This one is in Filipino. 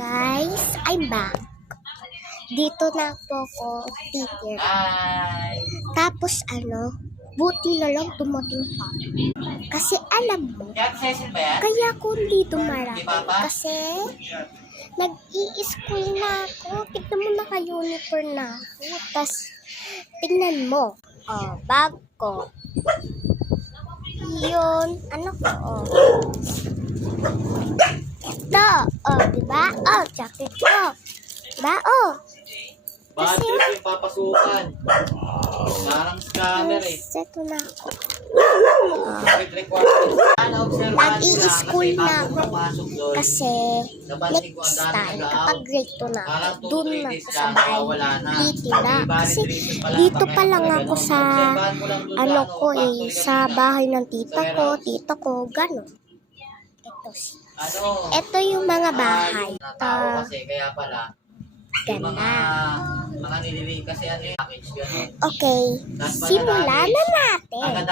guys, I'm back. Dito na po ako titira. Tapos buti na lang dumating pa. Kasi alam mo, kaya ako dito marami. Kasi nag-i-school na ako. Tignan mo, naka-uniform na ako. Tapos, tingnan mo. Bag ko. Yun, ko, Ito, diba? Jacket ko. Diba, Bakit yung papasukan? Parang scammer eh. Ito na ako. Nag-i-school na ako. Kasi, next time, kapag grade 2 na ako, dun na ako sa bahay titira. Kasi, dito pa lang ako sa, sa bahay ng tito ko, gano'n. Ito yung mga bahay. Kasi kaya pala, Ganda. mga nilili kasi package gano'n. Okay, simulan na natin.